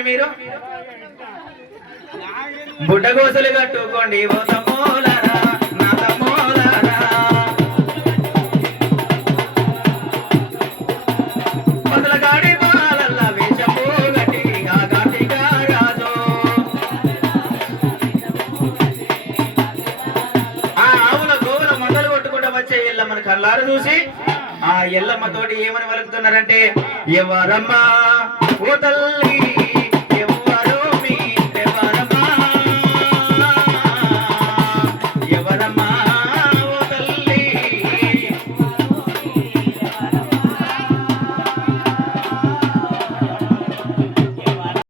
వినండి మీరు. బుడ్డగోసలు కట్టుకోండి ఓ తమ్మోలారా నా తమ్మోలారా, మొదలగాడి బాలల్ల వేషము గట్టి ఆ కార్తీక రాజు. ఆ ఆవుల గోవుల మందలు కొట్టుకుంటూ వచ్చే ఎల్లమ్మని కళ్ళారు చూసి ఆ ఎల్లమ్మ తోటి ఏమని వలుకుతున్నారంటే, ఎవరమ్మా ఓ తల్లి